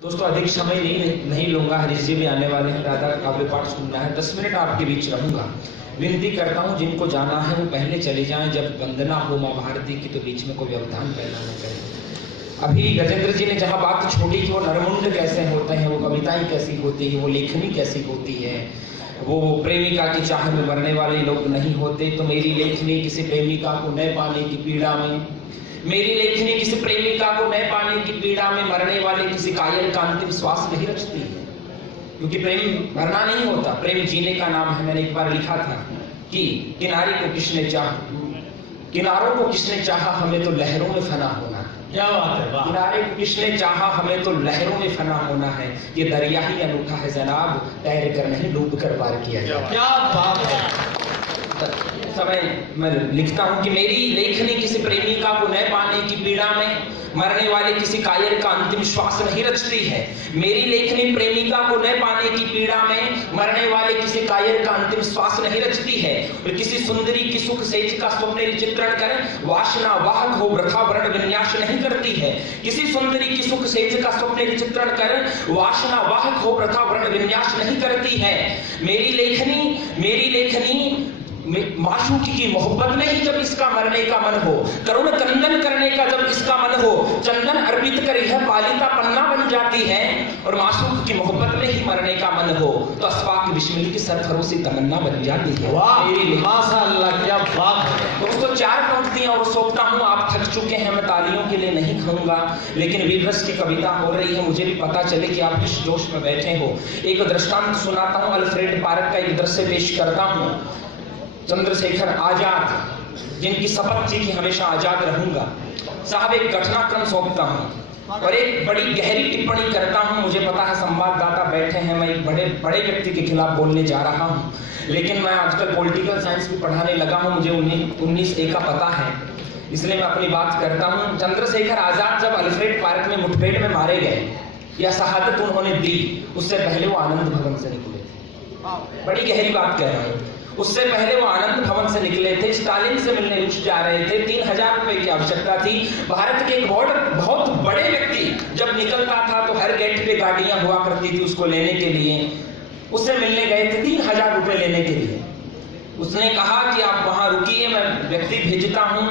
दोस्तों अधिक समय नहीं लूंगा। हरीश जी भी आने वाले हैं, राधा काव्य पाठ सुनना है। 10 मिनट आपके बीच रहूंगा। विनती करता हूँ जिनको जाना है वो पहले चले जाएं। जब वंदना हो माँ भारती की तो बीच में कोई व्यवधान पैदा न करे। अभी गजेंद्र जी ने जहाँ बात छोड़ी कि वो नरमुंड कैसे होते हैं, वो कविताएं कैसी होती है, वो लेखनी कैसी होती है, वो प्रेमिका की चाह में मरने वाले लोग नहीं होते। तो मेरी लेखनी किसी प्रेमिका को न पाने की पीड़ा में, मेरी लेखनी किसी प्रेमिका को न पाने की पीड़ा में मरने वाले किसी कायल का अंतिम श्वास नहीं रचती है। क्योंकि प्रेम मरना नहीं होता, प्रेम जीने का नाम है। मैंने एक बार लिखा था कि किनारे को किसने चाहा, किनारों को किसने चाहा, हमें तो लहरों में फना होना है। क्या बात है, किनारे को किसने चाहा, हमें तो लहरों में फना होना है। ये दरिया ही अनूठा है जनाब, तैर कर नहीं डूब कर पार किया जाए। क्या बात है। समय मैं लिखता हूँ कि मेरी लेखनी किसी प्रेमिका को न पाने की पीड़ा में मरने वाले किसी कायर का अंतिम श्वास नहीं रचती है। मेरी लेखनी प्रेमिका को न पाने की पीड़ा में मरने वाले किसी कायर का अंतिम श्वास नहीं रचती है। और किसी सुंदरी की सुख सेज का स्वप्न चित्रण कर वासना वाहक हो वृथा वर्ण विन्यास नहीं करती है। किसी सुंदरी की सुख सेज का स्वप्न चित्रण कर वासना वाहक हो वृथा वर्ण विन्यास नहीं करती है। मेरी लेखनी माशूकी की मोहब्बत में ही जब इसका मरने का मन हो, करुण कंदन करने का जब इसका मन हो, चंदन अर्पित कर यह पालिता पन्ना बन जाती है। और माशूक की मोहब्बत में ही मरने का मन हो तो अस्फाक बिस्मिल की सरफरोशी तमन्ना बन जाती है। वाह माशाअल्लाह, क्या बात है। दोस्तों 4 पंक्तियां और सोचता हूँ आप थक चुके हैं, मैं तालियों के लिए नहीं खाऊंगा, लेकिन वीररस की कविता हो रही है, मुझे भी पता चले कि आप किस जोश में बैठे हो। एक दृष्टांत सुनाता हूँ, अल्फ्रेड पार्क का एक दृश्य पेश करता हूँ। चंद्रशेखर आजाद जिनकी शपथ थी कि हमेशा आजाद रहूंगा, साहब एक घटनाक्रम सौंपता हूं और एक बड़ी गहरी टिप्पणी करता हूं। मुझे पता है संवाददाता बैठे हैं, मैं एक बड़े व्यक्ति के खिलाफ बोलने जा रहा हूं, लेकिन मैं आजकल पॉलिटिकल साइंस भी पढ़ाने लगा हूं, मुझे 19A का पता है, इसलिए मैं अपनी बात करता हूं। चंद्रशेखर आजाद जब अल्फ्रेड पार्क में मुठभेड़ में मारे गए या शहादत उन्होंने दी, उससे पहले वो आनंद भवन से निकले थे। बड़ी गहरी बात कह रहा हूं। उससे पहले वो आनंद भवन से निकले थे, स्टालिन से मिलने रुक जा रहे थे। 3000 रुपए की आवश्यकता थी। भारत के एक बहुत बड़े व्यक्ति जब निकलता था तो हर गेट पे गाड़ियां हुआ करती थी उसको लेने के लिए। उससे मिलने गए थे 3000 रुपए लेने के लिए। उसने कहा कि आप वहां रुकिए, मैं व्यक्ति भेजता हूं।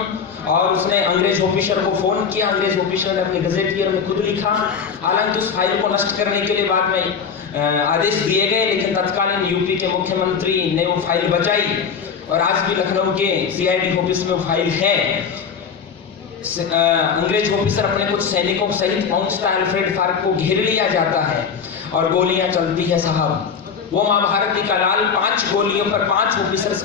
और उसने अंग्रेज ऑफिसर को फोन किया, अंग्रेज ऑफिसर ने अपने गजेटियर में खुद लिखा। हालांकि उस फाइल को नष्ट करने के लिए बाद में आदेश दिए गए, लेकिन तत्कालीन यूपी के मुख्यमंत्री ने वो फाइल बचाई और आज भी लखनऊ के CID ऑफिस में वो फाइल है। अंग्रेज ऑफिसर अपने कुछ सैनिकों सहित पहुंचता है, अल्फ्रेड पार्क को घेर लिया जाता है और गोलियां चलती है। साहब वो महाभारती का लाल 5 गोलियों पर 5 ऑफिसर्स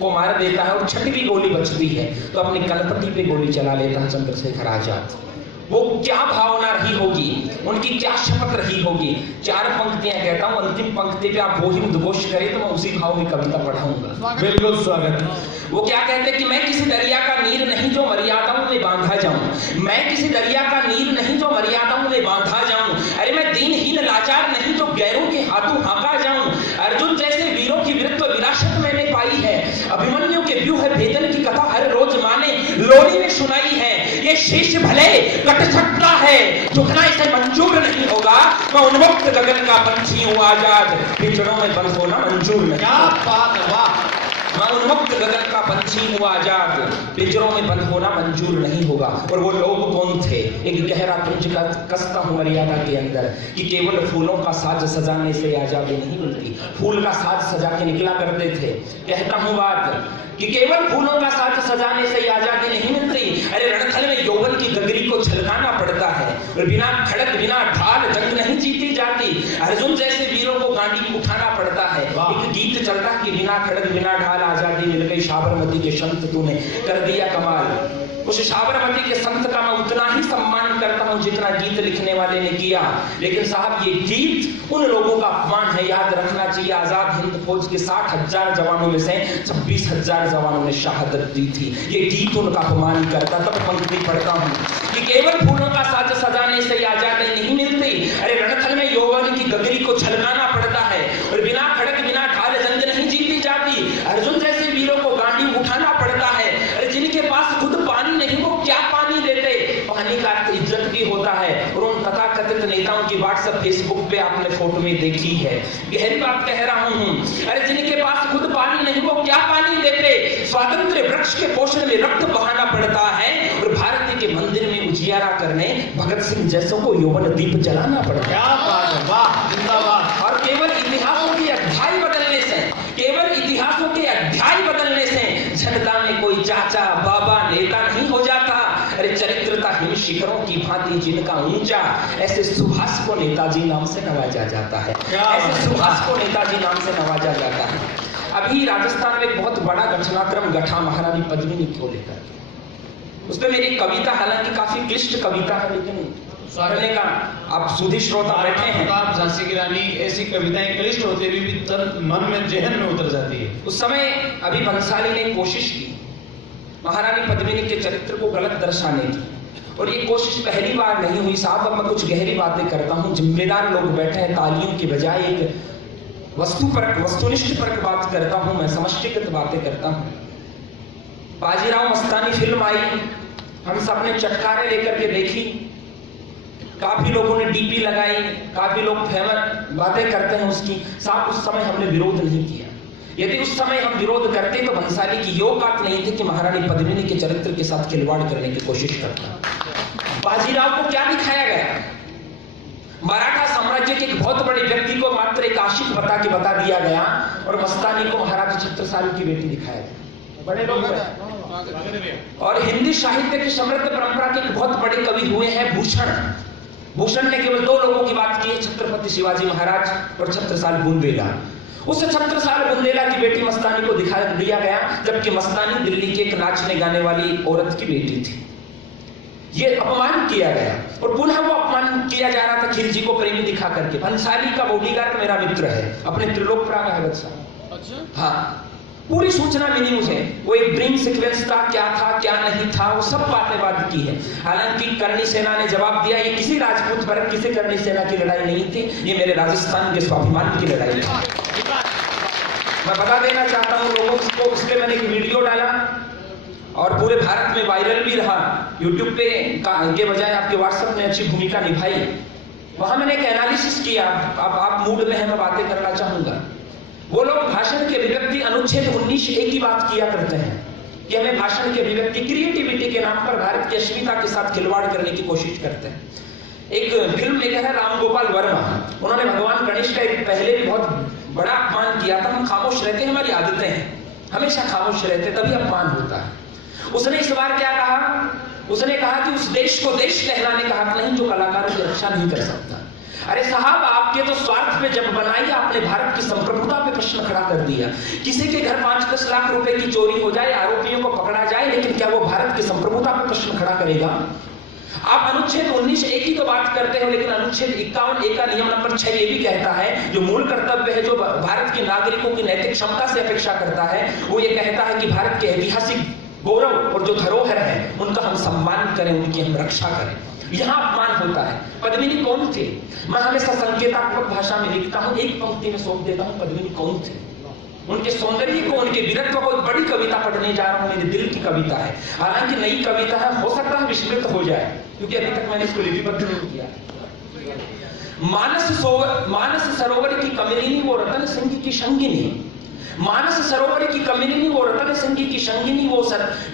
को मार देता है और 6वीं गोली बचती है तो अपनी कनपटी पे गोली चला लेता है चंद्रशेखर आजाद। वो क्या भावना रही होगी, उनकी क्या शपथ रही होगी। 4 पंक्तियां कहता हूं, अंतिम पंक्ति पे आप वो ही उद्घोष करें तो मैं उसी भाव में कविता पढ़ाऊंगा। बिल्कुल स्वागत। वो क्या कहते कि मैं किसी दरिया का नीर नहीं जो मर्यादाओं में बांधा जाऊं, मैं किसी दरिया का नीर नहीं जो मर्यादाओं में बांधा जाऊं। अरे मैं दीनहीन लाचार नहीं जो गैरों के हाथों हाँका जाऊं। अर्जुन जैसे वीरों की वीरत्व विरासत मैंने पाई है, अभिमन्यु के व्यूह भेदन की कथा हर रोज माने लोरी में सुनाई है। ये शीश भले कट सकता है, झुकना इसे मंजूर नहीं होगा। मैं उन्मुक्त गगन का पंछी हूँ आजाद, पिंजरों में बंद होना मंजूर नहीं। क्या बात है, वाह। मैं उन्मुक्त गगन का पंछी हूँ आजाद, पिंजरों में बंद होना मंजूर नहीं होगा। और वो लोग कौन थे? एक गहरा कुंज का कसता हूँ मर्यादा के अंदर कि केवल फूलों का साज सजाने से आजादी नहीं मिलती। फूल का साज सजा के निकला करते थे। कहता हूँ बात कि केवल फूलों का साज सजाने से आजादी नहीं मिलती। अरे रणथल में यौवन की गगरी को छलकाना पड़ता है और बिना खड़क बिना ढाल जंग नहीं जीती जाती। अर्जुन जैसे वीरों को गांडी उठाना पड़ता है। एक गीत चलता कि बिना खड़क बिना ढाल आजादी मिल गई, साबरमती के संत तूने कर दिया कमाल। उस साबरमती के संत का मैं उतना ही सम्मान करता हूं जितना गीत लिखने वाले ने किया। लेकिन साहब ये गीत उन लोगों का अपमान है, याद रखना चाहिए। आजाद हिंद फौज के 60,000 जवानों में से 26,000 जवानों ने शहादत दी थी। ये गीत उनका अपमान करता। तब पंक्ति पढ़ता हूं कि केवल फूलों का साज सजाने से आजादी नहीं मिलती। अरे रणथल में यौवन की गगरी को छलकाना पड़ता है और बिना खड़क बिना ढाल जंग नहीं जीती जाती। अर्जुन जैसे वीरों को गांडी उठाना पड़ता है। अरे जिनके पास खुद पानी नहीं वो क्या पानी देते। पानी का इज्जत भी होता है और उन तथाकथित नेताओं की बात व्हाट्सएप फेसबुक पे आपने फोटो में देखी है। गहरी बात कह रहा हूं। अरे जिनके पास खुद पानी नहीं वो क्या पानी देते। स्वातंत्र वृक्ष के पोषण में रक्त बहाना पड़ता है और भारत के मंदिर में उजियारा करने भगत सिंह जैसों को यौवन दीप जलाना पड़ता है। क्या बात है, वाह, जिंदाबाद। और केवल इतिहासों के अध्याय बदलने से, केवल इतिहासों के अध्याय बदलने से जनता में कोई चाचा बाबा नेता नहीं हो जाता। अरे चरित्रता हिम शिखरों की भांति जिनका ऊंचा, ऐसे सुभाष को नेताजी नाम से नवाजा जाता है। ऐसे सुभाष को नेताजी नाम से नवाजा जाता है। अभी राजस्थान में एक बहुत बड़ा घटनाक्रम घटा महारानी पद्मिनी को लेकर। उसमें मेरी कविता, हालांकि काफी क्लिष्ट कविता है, लेकिन पढ़ने का आप सुधी श्रोता बैठे हैं। आप झांसी की रानी ऐसी कविताएं क्लिष्ट होते हुए भी मन में, जहन में उतर जाती है। उस समय अभी बंसाली ने कोशिश की महारानी पद्मिनी के चरित्र को गलत दर्शाने की, और ये कोशिश पहली बार नहीं हुई साहब। अब मैं कुछ गहरी बातें करता हूँ, जिम्मेदार लोग बैठे हैं, तालियों की बजाय एक वस्तुनिष्ठ पर बात करता हूँ, मैं समष्टिगत बातें करता हूँ। बाजीराव मस्तानी फिल्म आई, हम सब ने चटकारे लेकर के देखी, काफी लोगों ने डीपी लगाई, काफी लोग फेमस बातें करते हैं उसकी। साहब उस समय हमने विरोध नहीं किया। यदि उस समय हम विरोध करते तो बंसाली की यो बात नहीं थी कि महारानी पद्मिनी के चरित्र के साथ खिलवाड़ करने की कोशिश करता। बाजीराव को क्या दिखाया गया? मराठा साम्राज्य के एक बहुत बड़े व्यक्ति को मात्र एक आशिक बता दिया गया, और मस्तानी को महाराजा छत्रसाल की बेटी दिखाया गया। बड़े लोग और हिंदी साहित्य की समृद्ध परंपरा के एक बहुत बड़े कवि हुए हैं भूषण। भूषण ने केवल दो लोगों की बात की है, छत्रपति शिवाजी महाराज और छत्रसाल बुंदेला। उस छत्रसाल बुंदेला की बेटी मस्तानी को दिखा दिया गया, जबकि मस्तानी दिल्ली की एक नाचने गाने वाली औरत की बेटी थी। ये अपमान किया गया, और पुनः वो अपमान किया जा रहा था खिलजी को प्रेमी दिखा करके। बंसाली का बॉडीगार्ड मेरा मित्र है, अपने त्रिलोक प्राग अहमद साहब। अच्छा, हाँ, पूरी सूचना मिली मुझे। वो एक ड्रीम सीक्वेंस था, क्या था क्या नहीं था, वो सब बातें बात की है। हालांकि करणी सेना ने जवाब दिया ये किसी राजपूत पर किसी करणी सेना की लड़ाई नहीं थी, ये मेरे राजस्थान के स्वाभिमान की लड़ाई थी। मैं बता देना चाहता हूँ लोगों को, उस पर मैंने एक वीडियो डाला और पूरे भारत में वायरल भी रहा। यूट्यूब पे के बजाय आपके व्हाट्सएप ने अच्छी भूमिका निभाई। वहां मैंने एक एनालिसिस किया। अब आप मूड में है, मैं बातें करना चाहूंगा। वो लोग भाषण की अभिव्यक्ति अनुच्छेद 19A की बात किया करते हैं कि हमें भाषण की अभिव्यक्ति क्रिएटिविटी के नाम पर भारत की अस्मिता के साथ खिलवाड़ करने की कोशिश करते हैं। एक फिल्म मेकर है राम गोपाल वर्मा, उन्होंने भगवान गणेश का एक पहले भी बहुत बड़ा अपमान किया था। हम खामोश रहते हैं, हमारी आदतें हैं, हमेशा खामोश रहते तभी अपमान होता है। उसने इस बार क्या कहा? उसने कहा कि उस देश को देश कहलाने का हक नहीं जो कलाकारों की रक्षा नहीं कर सकता। अरे साहब, आपके तो स्वार्थ पे जब बनाई, आपने भारत की संप्रभुता पे प्रश्न खड़ा कर दिया। किसी के घर 5-10 लाख रुपए की चोरी हो जाए, आरोपियों को पकड़ा जाए, लेकिन क्या वो भारत की संप्रभुता पे प्रश्न खड़ा करेगा? आप अनुच्छेद 19A की तो बात करते हो, लेकिन अनुच्छेद 51A का नियम नंबर 6 ये भी कहता है, जो मूल कर्तव्य है, जो भारत के नागरिकों की नैतिक क्षमता से अपेक्षा करता है, वो ये कहता है कि भारत के ऐतिहासिक गौरव और जो धरोहर है उनका हम सम्मान करें, उनकी हम रक्षा करें। यहां अपमान होता है। पद्मिनी कौन थे? मैं हमेशा संकेतात्मक भाषा में लिखता हूं, एक पंक्ति में सौंप देता हूं पद्मिनी कौन थे। उनके सौंदर्य को, उनके वीरत्व को, एक बड़ी कविता पढ़ने जा रहा हूं, मेरे दिल की कविता है। हालांकि नई कविता है, हो सकता है विस्मृत हो जाए, क्योंकि अभी तक मैंने इसको लिपिबद्ध नहीं किया। मानस सरोवर की कमलिनी वो रतन सिंह की संगिनी, मानस सरोवर की कमलिनी वो रतन सिंह की संगिनी, वो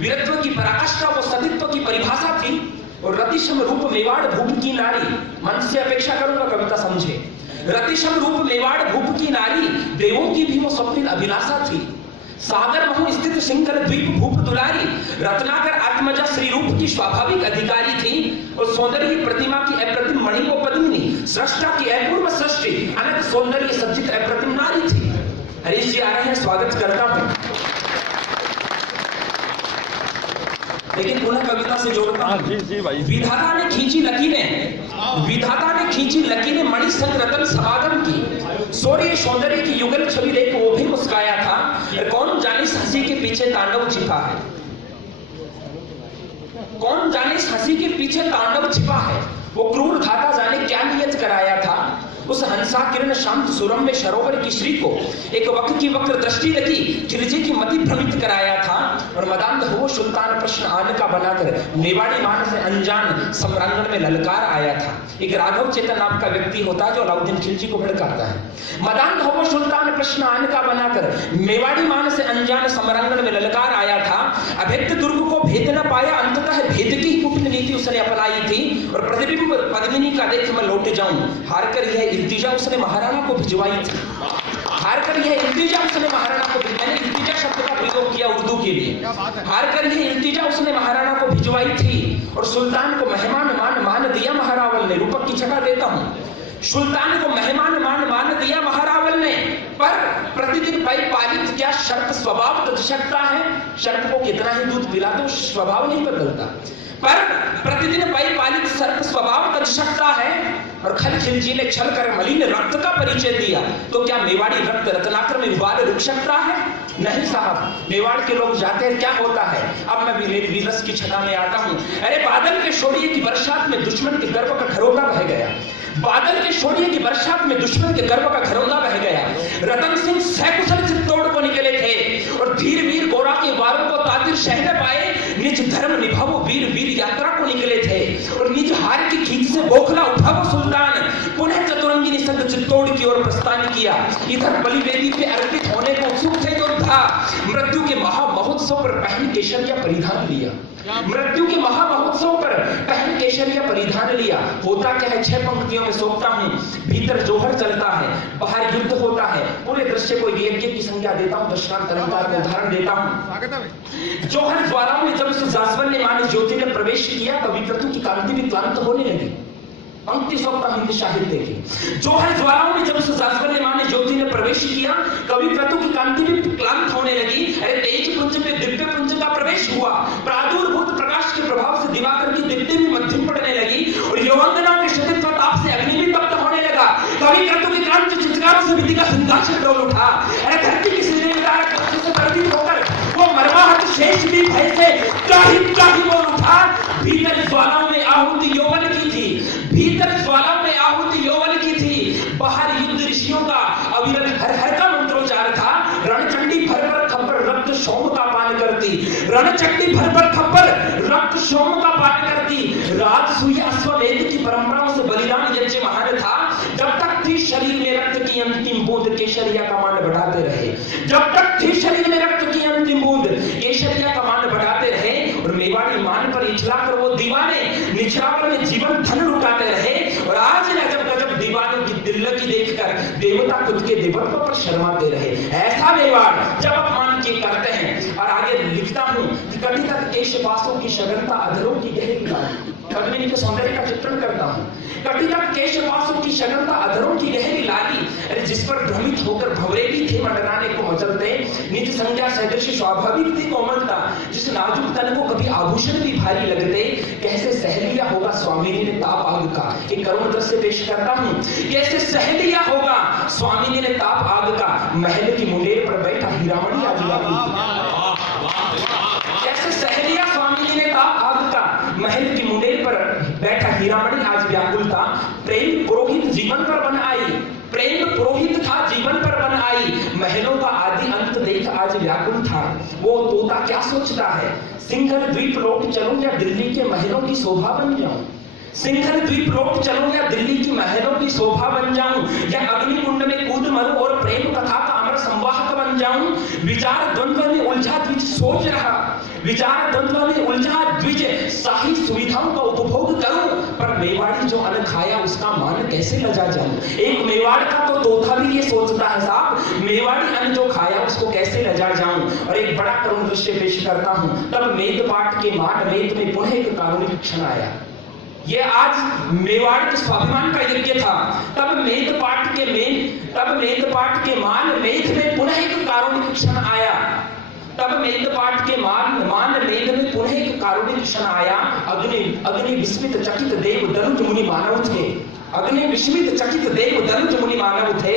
वीरत्व की पराकाष्ठा, वो सतीत्व की परिभाषा थी। और रतिशम रूप मेवाड़ भूप की नारी, मन से अपेक्षा करूंगा कविता समझे। रतिशम रूप मेवाड़ भूप की नारी, देवों की भी वो स्वप्निल अभिलाषा थी। सागर महु स्थित सिंकर द्वीप भूप दुलारी, रत्नाकर आत्मजा श्री रूप की स्वाभाविक अधिकारी थी। और सौंदर्य की प्रतिमा की अप्रतिम मणि वो पद्मिनी, सृष्टा की अपूर्व सृष्टि, अनंत सौंदर्य सज्जित अप्रतिम नारी थी। हरीश जी आ रहे हैं, स्वागत करता हूं। लेकिन पुनः कविता से जोड़ता हूं। विधाता ने खींची लकीरें, विधाता ने खींची लकीरें मणि संग रतन समागम की। सूर्य सौंदर्य की युगल छवि देख वो भी मुस्काया था। कौन जाने इस हंसी के पीछे तांडव छिपा है, कौन जाने इस हंसी के पीछे तांडव छिपा है। वो क्रूर धाता जाने क्या नियत कराया था, उस हंसा किरण शांत सुरम में सरोवर की श्री को एक वक्त की वक्र दृष्टि लगी, खिलजी की मति भ्रमित कराया था। और मदांध हो सुल्तान प्रश्न आन का बनाकर मेवाड़ी मान से अनजान सम्रांगण में ललकार आया था। एक राघव चेतन नाम का व्यक्ति होता है जो अलाउद्दीन खिलजी को भड़काता है। मदांध हो सुल्तान प्रश्न आन का बनाकर मेवाड़ी मान से अनजान सम्रांगण में ललकार आया था। अभेद्य दुर्ग को भेद न पाया, अंततः भेद की कुटिल नीति उसने अपनाई थी। और प्रतिबिंब पद्मिनी का देख मैं लौट जाऊं, हारकर यह इल्तिजा उसने महाराणा को भिजवाई थी। हारकर यह इल्तिजा उसने महाराणा को, मैंने इल्तिजा शब्द का प्रयोग किया उर्दू के लिए। हारकर यह इल्तिजा उसने महाराणा को भिजवाई थी। और सुल्तान को मेहमान मान दिया महारावल ने। रूपक की छटा देता हूं। सुल्तान को मेहमान मान दिया महारावल ने, पर प्रतिदिन पालित क्या शर्त स्वभाव तज सकता है। शर्त को कितना ही दूध पिला दो स्वभाव नहीं बदलता, पर प्रतिदिन पालित शर्त स्वभाव तज सकता है। और खिलजी ने छल कर मलिन रक्त का परिचय दिया, तो क्या मेवाड़ी रक्त रत्नाकर में उबाल रुक सकता है? नहीं साहब, मेवाड़ के लोग जाते हैं, क्या होता है। अब मैं वीररस की छटा में आता हूं। अरे बादल के शोरिये की बरसात में दुश्मन के गर्भ का खरोदा बह गया। बादल के शोरिये की बरसात में दुश्मन के गर्भ का खरोदा बह गया। रतन सिंह सकुशल चित्तौड़ को निकले थे और धीर वीर गोरा के वारों को तातिर शह न पाए। निज धर्म निभावो वीर यात्रा को निकले थे और निज हार की खींच से बोखला उठावो सुल्तान। पुनः चतुरंगी निसंग चित्तौड़ की ओर प्रस्थान किया। इधर बलिवेदी पे अर्पित होने को उत्सुक थे योद्धा। मृत्यु के महामहोत्सव पर पहन केशरिया परिधान लिया। मृत्यु के महामहोत्सव पर पहन केशरिया परिधान लिया। होता क्या है, 6 पंक्तियों में सोचता हूं। भीतर जोहर चलता है, बाहर युद्ध होता है। पूरे दृश्य को यज्ञ की संज्ञा देता हूं, दृष्टांत अलंकार का उदाहरण देता हूं। जोहर ज्वालाओं में जब जासवल्य मान ज्योति ने प्रवेश किया, कवि क्रतु की कांति भी क्लांत होने लगी। पंक्ति सोचता हिंदी साहित्य की। जोहर ज्वालाओं में जब जासवल्य मान ज्योति ने प्रवेश किया, कवि क्रतु की कांति भी क्लांत होने लगी। अरे तेज पुंज में दिव्य पुंज का प्रवेश हुआ। प्रादुर्भूत प्रकाश के प्रभाव से दिवाकर की दीप्ति भी मध्यम पड़ने लगी और यौवनाओं के क्षतित्व ताप से अग्नि भी तप्त होने लगा। कवि क्रतु की क्रांति चित्कारों से विधि का सिंहासन डोल उठा। अरे धरती की सिरदार से परिचित होकर वो मरवाहट शेष भी भय से त्राहि बोल उठा। भीतर ज्वालाओं में आहुति यौवन की थी। भीतर ज्वालाओं में आहुति यौवन की थी। बाहर युद्ध ऋषियों का अविरल हर हर का मंत्रोच्चार था। रणचंडी भर पर खप्पर रक्त सोम का पान करती। रणचंडी भर पर खप्पर रक्त सोम का पान करती। राजसूय अश्वमेध की परंपराओं से बलिदान यज्ञ महान था। जब तक थी शरीर में रक्त की अंतिम बूंद, केशरिया का मान बढ़ाते रहे। जब तक थी शरीर में रक्त की अंतिम बूंद, केशरिया का मान बढ़ाते रहे। और मेवाड़ी मान पर इछलाकर वो दीवाने निछावर में जीवन धन लुटाते रहे। और आज गजब गजब दीवानों की दिल्लगी देखकर देवता खुद के देवत्व पर शर्माते रहे। ऐसा मेवाड़ जब अपमान किए करते हैं। और आगे लिखता हूं कि कभी तक केशपासों की शगनता अधरों की गहरी लाली। पद्मिनी के सौंदर्य का चित्रण करता हूं। कभी तक केशपासों की शगनता अधरों की गहरी लाली। अरे जिस पर भ्रमित होकर भवरेगी थे मंडराने को मचलते। निज संज्ञा सदृश स्वाभाविक थी कोमलता। जिस नाजुक तन को कभी आभूषण भी भारी लगते। कैसे सह लिया होगा स्वामी ने ताप आग का। एक करुण दृश्य पेश करता हूं। कैसे सह लिया होगा स्वामी ने ताप आग का। महल की मुंडेर पर बैठा हीरामणि आदिवासी। कैसे सह लिया स्वामी ने ताप आग का। महल की मुंडेर पर बैठा हीरामणि आज व्याकुल था। प्रेम पुरोहित जीवन पर बन आई। प्रेम पुरोहित था जीवन पर बन आई। महलों का आदि अंत देख आज व्याकुल था। वो तोता क्या सोचता है, सिंघल द्वीप लौट चलूं या दिल्ली के महलों की शोभा बन जाऊं। सिंघल द्वीप लौट चलूं या दिल्ली की महलों की शोभा बन जाऊं। या अग्निकुंड में कूद मरूं और प्रेम कथा का अमर संवाहक बन जाऊं। विचार द्वंद्व में उलझा द्विज सोच रहा। विचार द्वंद्व में उलझा द्विज शाही सुविधाओं का उपभोग करूं। पर मेवाड़ी जो अन्न खाया उसका मान कैसे लजा जाऊं। एक मेवाड़ का तो तोता भी ये सोचता है साहब, मेवाड़ी अन्न जो खाया उसको कैसे लजा जाऊं। और एक बड़ा करुण दृश्य पेश करता हूं। तब मेदपाट के मान मेद में पुनः एक कारुणिक क्षण आया। ये आज मेवाड़ के स्वाभिमान का यज्ञ था। तब मेदपाट के मान मेद में पुनः एक कारुणिक क्षण आया। तब मेदपाट के मान मेद में पुनः एक कारुणिक क्षण आया। अग्नि विस्मित चकित देव दनुज मुनि मानव थे। अग्नि विस्मित चकित देव दनुज मुनि मानव थे।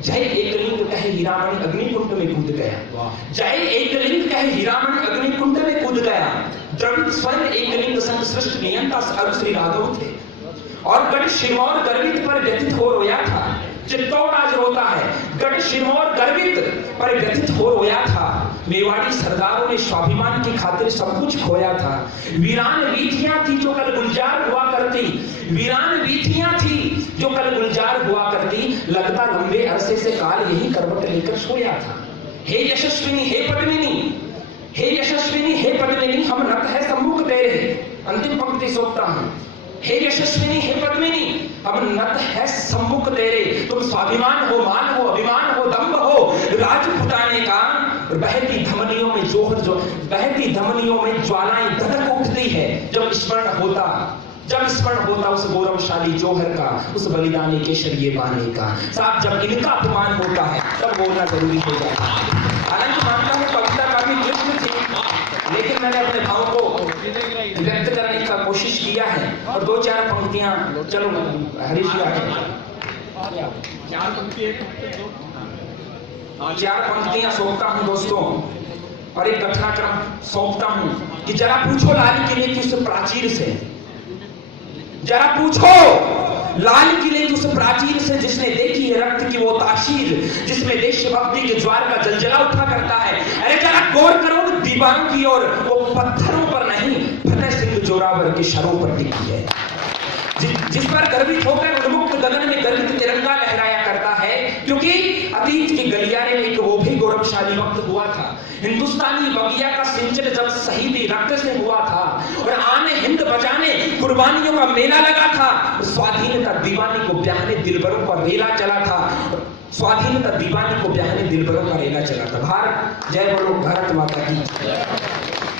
जय एकलिंग कहे हीरामणि अग्निकुंड में कूद गया। जय एकलिंग कहे हीरामणि अग्निकुंड में कूद गया। द्रविड़ स्वयं एकलिंग संग सृष्टि नियंता श्री राघव थे। और गढ़ शिरमौर गर्वित पर व्यथित हो रोया था। चित्तौड़ आज रोता है, गढ़ सिरमौर गर्वित पर व्यथित हो रोया था। मेवाड़ी सरदारों ने स्वाभिमान की खातिर सब कुछ खोया था। वीरान वीथियां थी जो कल गुलजार हुआ करती, वीरान वीथियां थी जो कल गुलजार हुआ करती, लगता लंबे अरसे से काल यही करवट लेकर सोया था। हे यशस्विनी हे पद्मिनी, हे यशस्विनी हे पद्मिनी, हम नत है सम्मुख तेरे। अंतिम पंक्ति सोचता हूं, हे यशस्विनी हे पद्मिनी, हम नत है सम्मुख तेरे। तुम स्वाभिमान हो, मान हो, अभिमान हो, दम्भ हो राजपुताने का। बहती धमनियों में जोहर जो बहती धमनियों में ज्वालाएं धधक उठती है जब स्मरण होता उस गौरवशाली जोहर का, उस बलिदानी केसरिये बाने का। साहब जब इनका अपमान होता है तब बोलना जरूरी हो जाता है। हालांकि मानता हूं कविता काफी क्लिष्ट थी, लेकिन मैंने अपने भाव को व्यक्त करने का कोशिश किया है। और 2-4 पंक्तियां, चलो हरीश जी आगे 4 पंक्तियां सौंपता हूं दोस्तों, और एक घटनाक्रम सौंपता हूं कि जरा पूछो लाल किले की उस प्राचीर से, जरा पूछो लाल किले की उस प्राचीर से जिसने देखी है रक्त की वो तासीर, जिसमें देशभक्ति के ज्वार का जलजला उठा करता है। अरे जरा गौर करो दीवान की ओर, वो पत्थरों पर नहीं फतेह सिंह जोरावर के शरों पर टिकी है, जिस पर गर्वित होकर उन्मुक्त गगन में गर्वित तिरंगा लहराया करता है। क्योंकि अतीत के गलियारे में एक वो भी गौरवशाली वक्त हुआ था। हिंदुस्तानी बगिया का सिंचन जब शहीदी रक्त से हुआ था और आने हिंद बचाने कुर्बानियों का मेला लगा था। स्वाधीनता दीवानी को ब्याहने दिलबरों का रेला चला था, स्वाधीनता दीवानी को ब्याहने दिलबरों का रेला चला था। भारत जय बोलो, भारत माता की।